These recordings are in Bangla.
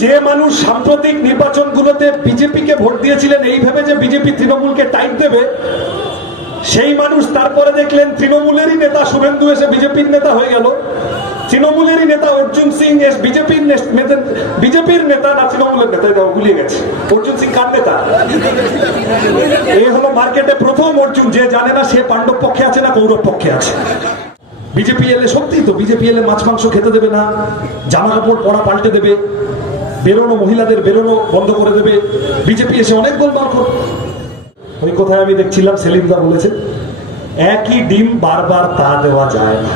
যে মানুষ সাম্প্রতিক নির্বাচনগুলোতে বিজেপিকে ভোট দিয়েছিলেন, এই ভেবে যে বিজেপি তৃণমূলকে টাইট দেবে, সেই মানুষ তারপরে দেখলেন তৃণমূলেরই নেতা শুভেন্দু এসে বিজেপির নেতা হয়ে গেল। তৃণমূলেরই নেতা অর্জুন সিং এস বিজেপির বিজেপির নেতা না তৃণমূলের নেতা? গুলিয়ে গেছে। অর্জুন সিং কার নেতা? এ হলো মার্কেটে প্রথম অর্জুন, যে জানে না সে পাণ্ডব পক্ষে আছে না কৌরব পক্ষে আছে। বিজেপি এলে সত্যি তো, বিজেপি এলে মাছ মাংস খেতে দেবে না, জামা কাপড় পরা পাল্টে দেবে। বেরোনো, মহিলাদের বেরোনো বন্ধ করে দেবে। বিজেপি এসে অনেক গোলমাল করবে। ওই কথায় আমি দেখছিলাম সেলিমদা বলেছে একই ডিম বারবার তা দেওয়া যায় না।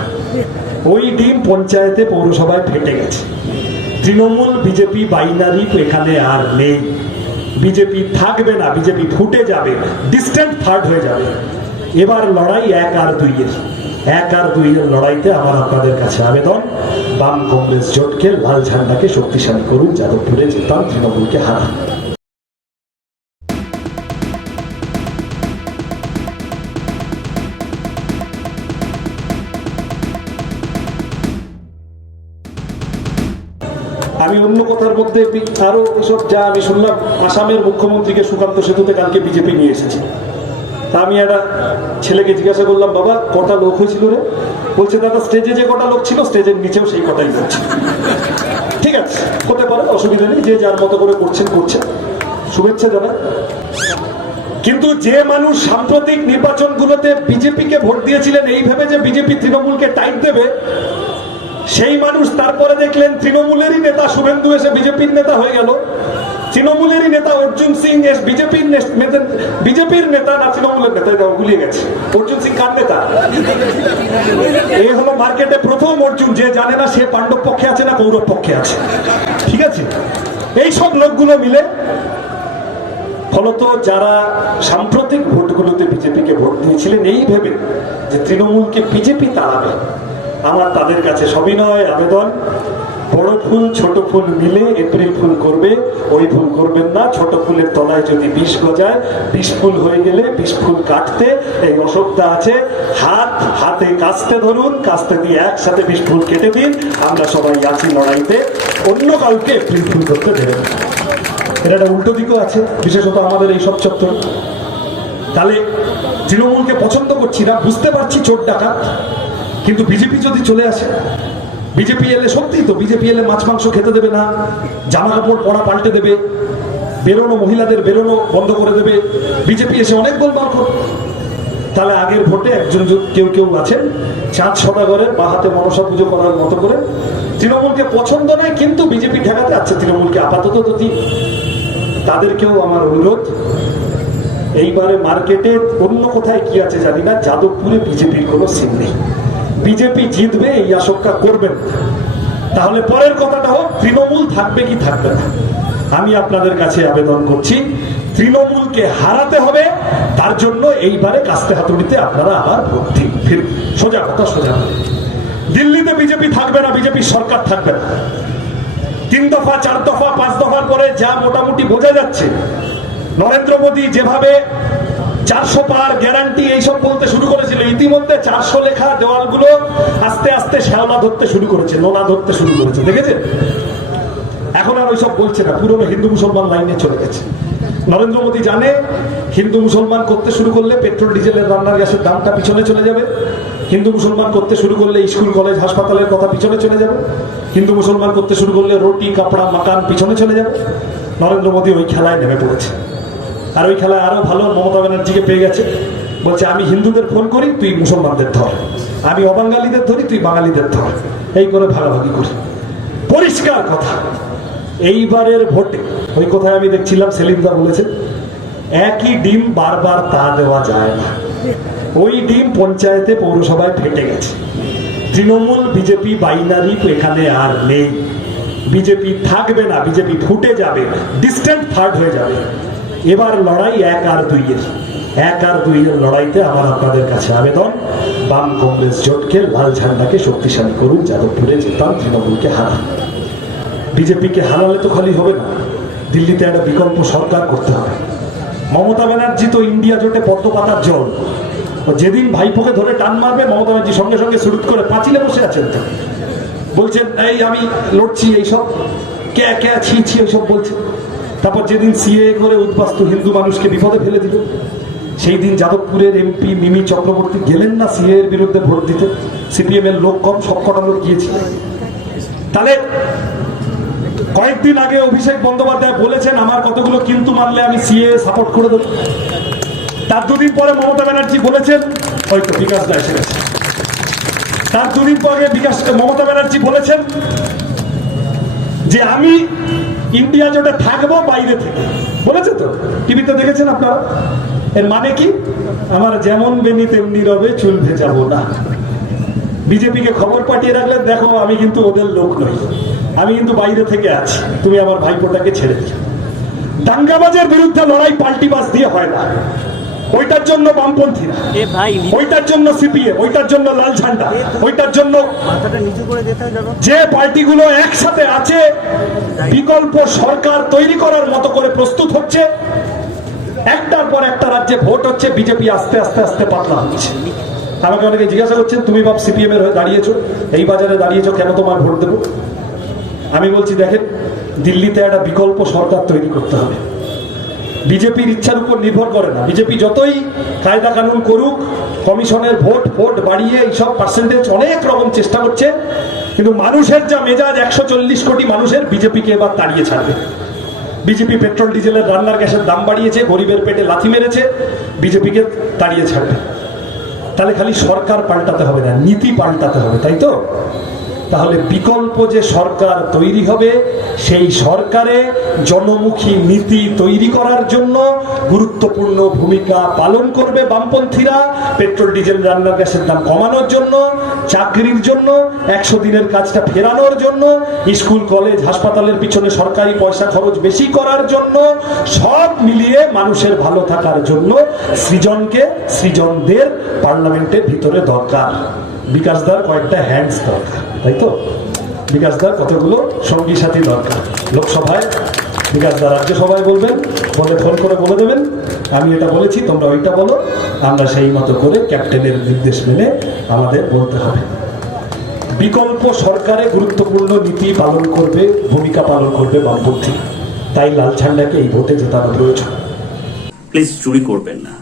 ওই ডিম পঞ্চায়েতে, পৌরসভায় ফেটে গেছে। তৃণমূল, বিজেপি বাইনারি এখানে আর নেই। বিজেপি থাকবে না, বিজেপি ফুটে যাবে ডিস্টেন্ট থার্ড হয়ে যাবে। এবার লড়াই এক আর দুইয়ের। এক আর দুইয়ের লড়াইতে আমার আপনাদের কাছে আবেদন। বাম কংগ্রেস জোটকে লাল ঝান্ডাকে শক্তিশালী করুন, যাদবপুরে যেতাম তৃণমূলকে হারান। আমি অন্য কথার মধ্যে আরও এসব যা আমি শুনলাম, আসামের মুখ্যমন্ত্রীকে সুকান্ত সেতুতে কালকে বিজেপি নিয়ে এসেছে। তা আমি একটা ছেলেকে জিজ্ঞাসা করলাম, বাবা, কটা লোক হয়েছিল রে? বলছে, দাদা স্টেজে যে কটা লোক ছিল স্টেজের নিচেও সেই কটাই ছিল। ঠিক আছে, হতে পারে, অসুবিধা নেই, যে যার মতো করে করছেন করছেন শুভেচ্ছা জানাই। কিন্তু যে মানুষ সাম্প্রতিক নির্বাচনগুলোতে বিজেপিকে ভোট দিয়েছিলেন, এই ভেবে যে বিজেপি তৃণমূলকে টাইট দেবে, সেই মানুষ তারপরে দেখলেন, তৃণমূলেরই নেতা শুভেন্দু এসে বিজেপির নেতা হয়ে গেল। তৃণমূলেরই নেতা অর্জুন সিং এস বিজেপির বিজেপির নেতা না তৃণমূলের নেতা? গুলিয়ে গেছে। অর্জুন সিং কার নেতা? এ হলো মার্কেটে প্রথম অর্জুন। যে জানে না সে পাণ্ডব পক্ষে আছে না কৌরব পক্ষে আছে। ঠিক আছে? এই সব লোকগুলো মিলে ফলত যারা সাম্প্রতিক ভোটগুলোতে বিজেপিকে ভোট দিয়েছিলেন, এই ভেবে যে তৃণমূলকে বিজেপি তাড়াবে। আমার তাদের কাছে সবিনয় আবেদন। বড় ফুল, ছোট ফুল মিলে এপ্রিল ফুল করবে, ওই ফুল করবেন না। ছোট ফুলের তলায় যদি বিষ গজায়, বিষ ফুল হয়ে গেলে বিষ ফুল কাটতে এই অশোকটা আছে। হাত, হাতে কাস্তে ধরুন, কাস্তে দিয়ে একসাথে বিষ ফুল কেটে দিন। আমরা সবাই আছি লড়াইতে। অন্য কাউকে এপ্রিল ফুল করতে দেবেন। এর একটা উল্টো দিকও আছে, বিশেষত আমাদের এই সব চত্বর। তাহলে তৃণমূলকে পছন্দ করছি না, বুঝতে পারছি চোর ডাকাত। কিন্তু বিজেপি যদি চলে আসে বিজেপি এলে সত্যি তো, বিজেপি এলে মাছ মাংস খেতে দেবে না জামা কাপড় পরা পাল্টে দেবে, বেরোনো মহিলাদের বেরোনো বন্ধ করে দেবে, বিজেপি এসে অনেক গোলমাল করবে তাহলে আগের ভোটে একজন কেউ কেউ আছেন, চাঁদ সদাগরের বা হাতে মনসা পুজো করার মতো করে। তৃণমূলকে পছন্দ নয়, কিন্তু বিজেপি ঠেকাতে আছে, তৃণমূলকে আপাতত দিন তাদেরকেও আমার অনুরোধ, এইবারে মার্কেটে অন্য কোথায় কি আছে জানি না, যাদবপুরে বিজেপির কোনো সিন নেই। বিজেপি জিতবে, এই আশঙ্কা করবেন তাহলে পরের কথাটা হোক, তৃণমূল থাকবে কি থাকবে না। আমি আপনাদের কাছে আবেদন করছি, তৃণমূলকে হারাতে হবে, তার জন্য এইবারে কাস্তে হাতুড়িতে আপনারা আবার ভোট ফির সোজা কথা সোজা। দিল্লিতে বিজেপি থাকবে না বিজেপি সরকার থাকবে না। তিন দফা, চার দফা, পাঁচ দফার পরে যা মোটামুটি বোঝা যাচ্ছে, নরেন্দ্র মোদী যেভাবে চারশো পার গ্যারান্টি এইসব বলতে শুরু করেছিল। ইতিমধ্যে চারশো লেখা দেওয়ালগুলো আস্তে আস্তে শ্যাওলা ধরতে শুরু করেছে, নোনা ধরতে শুরু করেছে, দেখেছেন? এখন আর ওইসব বলছে না, পুরনো হিন্দু মুসলমান লাইনে চলে গেছে। নরেন্দ্র মোদী জানে, হিন্দু মুসলমান করতে শুরু করলে পেট্রোল, ডিজেলের, রান্নার গ্যাসের দামটা পিছনে চলে যাবে। হিন্দু মুসলমান করতে শুরু করলে স্কুল, কলেজ, হাসপাতালের কথা পিছনে চলে যাবে। হিন্দু মুসলমান করতে শুরু করলে রুটি, কাপড়া, মাকান পিছনে চলে যাবে। নরেন্দ্র মোদী ওই খেলায় নেমে পড়েছে। আর ওই খেলায় আরও ভালো মমতা ব্যানার্জিকে পেয়ে গেছে। বলছে, আমি হিন্দুদের ফোন করি, তুই মুসলমানদের ধর। আমি অবাঙ্গালীদের ধরি, তুই বাঙালিদের ধর। এই করে ভাগাভাগি করি। পরিষ্কার কথা। এইবারের ভোটে, ওই কথায় আমি দেখছিলাম সেলিমদা বলেছে একই ডিম বারবার তা দেওয়া যায় না। ওই ডিম পঞ্চায়েতে পৌরসভায় ফেটে গেছে। তৃণমূল, বিজেপি বাইনারি এখানে আর নেই। বিজেপি থাকবে না, বিজেপি ফুটে যাবে ডিস্টেন্ট থার্ড হয়ে যাবে। এবার লড়াই এক আর দুইয়ের। এক আর দুইয়ের লড়াইতে আমার আপনাদের কাছে আবেদন, বাম কংগ্রেস জোটকে লাল ঝান্ডাকে শক্তিশালী করুন, যাদবপুরে যেতাম তৃণমূলকে হারান। বিজেপিকে হারালে তো খালি হবে না। দিল্লিতে একটা বিকল্প সরকার করতে হবে। মমতা ব্যানার্জি তো ইন্ডিয়া জোটে পদ্ম পাতার জল যেদিন ভাইপোকে ধরে টান মারবে, মমতা ব্যানার্জি সঙ্গে সঙ্গে শুরু করে পাঁচিলে বসে আছেন তো। বলছেন, এই আমি লড়ছি এইসব। ক্যা ক্যা ছি ছি এসব বলছে। তারপর যেদিন সিএ করে উদ্বাস্তু হিন্দু মানুষকে বিপদে ফেলে দিল, সেই দিন যাদবপুরের এমপি মিমি চক্রবর্তী গেলেন না সিএ এর বিরুদ্ধে ভোট দিতে। সিপিএম এর লোক কম, সব কটা লোক গিয়েছিল। তাহলে কয়েকদিন আগে অভিষেক বন্দ্যোপাধ্যায় বলেছেন, আমার কতগুলো কিন্তু মানলে আমি সিএ সাপোর্ট করে দেবো। তার দুদিন পরে মমতা ব্যানার্জি বলেছেন, হয়তো বিকাশ দা এসে গেছে। তার দুদিন পরে বিকাশ, মমতা ব্যানার্জি বলেছেন যে, আমি ইন্ডিয়া জোটে থাকব বাইরে থেকে। বলেছে তো? টিভিতে দেখেছেন আপনারা? এর মানে কি? আমার যেমন বেনি তেমনি রবে, চুল ভেজাবো না। বিজেপিকে খবর পাঠিয়ে রাখলে, দেখো, আমি কিন্তু ওদের লোক নই। আমি কিন্তু বাইরে থেকে আছি। তুমি আমার ভাইপোটাকে ছেড়ে দিও। দাঙ্গাবাজের বিরুদ্ধে লড়াই পাল্টি বাস দিয়ে হয় না। ওইটার জন্য বামপন্থীরা। নি- ওইটার জন্য সিপিএম ওইটার জন্য লাল ঝান্ডা ওইটার জন্য মাথাটা নিচু করে যেতে যে পার্টিগুলো একসাথে আছে বিকল্প সরকার তৈরি করার মতো করে প্রস্তুত হচ্ছে একটার পর একটা রাজ্যে ভোট হচ্ছে বিজেপি আস্তে আস্তে আস্তে পাতলা হচ্ছে। আমাকে অনেকে জিজ্ঞাসা করছেন তুমি বাপ সিপিএম এর হয়ে দাঁড়িয়েছো এই বাজারে দাঁড়িয়েছো কেন তোমার ভোট দেবো? আমি বলছি দেখেন দিল্লিতে একটা বিকল্প সরকার তৈরি করতে হবে। বিজেপির ইচ্ছার উপর নির্ভর করে না। বিজেপি যতই কায়দা কানুন করুক, কমিশনের ভোট ভোট বাড়িয়ে এইসব পার্সেন্টেজ অনেক রকম চেষ্টা করছে, কিন্তু মানুষের যা মেজাজ, একশো চল্লিশ কোটি মানুষের বিজেপিকে এবার তাড়িয়ে ছাড়বে। বিজেপি পেট্রোল, ডিজেলের, রান্নার, গ্যাসের দাম বাড়িয়েছে, গরিবের পেটে লাথি মেরেছে, বিজেপিকে তাড়িয়ে ছাড়বে। তাহলে খালি সরকার পাল্টাতে হবে না, নীতি পাল্টাতে হবে, তাই তো? তাহলে বিকল্প যে সরকার তৈরি হবে, সেই সরকারে জনমুখী নীতি তৈরি করার জন্য গুরুত্বপূর্ণ ভূমিকা পালন করবে বামপন্থীরা। পেট্রোল, ডিজেল রান্নার গ্যাসের দাম কমানোর জন্য, চাকরির জন্য, একশো দিনের কাজটা ফেরানোর জন্য, স্কুল, কলেজ, হাসপাতালের পিছনে সরকারি পয়সা খরচ বেশি করার জন্য, সব মিলিয়ে মানুষের ভালো থাকার জন্য সৃজনকে সৃজনদের পার্লামেন্টের ভিতরে দরকার। বিকাশদার কয়েকটা হ্যান্ডস দরকার, তাই তো? বিকাশ বিকাশদার কতগুলো? সঙ্গী সাথী দরকার। লোকসভায় বিকাশ বিকাশদা রাজ্যসভায় বলবেন বলে ফোন করে বলে দেবেন, আমি এটা বলেছি, তোমরা ওইটা বলো, আমরা সেই মতো করে ক্যাপ্টেনের নির্দেশ মেনে আমাদের বলতে হবে। বিকল্প সরকারে গুরুত্বপূর্ণ নীতি পালন করবে, ভূমিকা পালন করবে বামপন্থী। তাই লাল ঝান্ডাকে এই ভোটে জেতানো প্রয়োজন। প্লিজ চুরি করবেন না।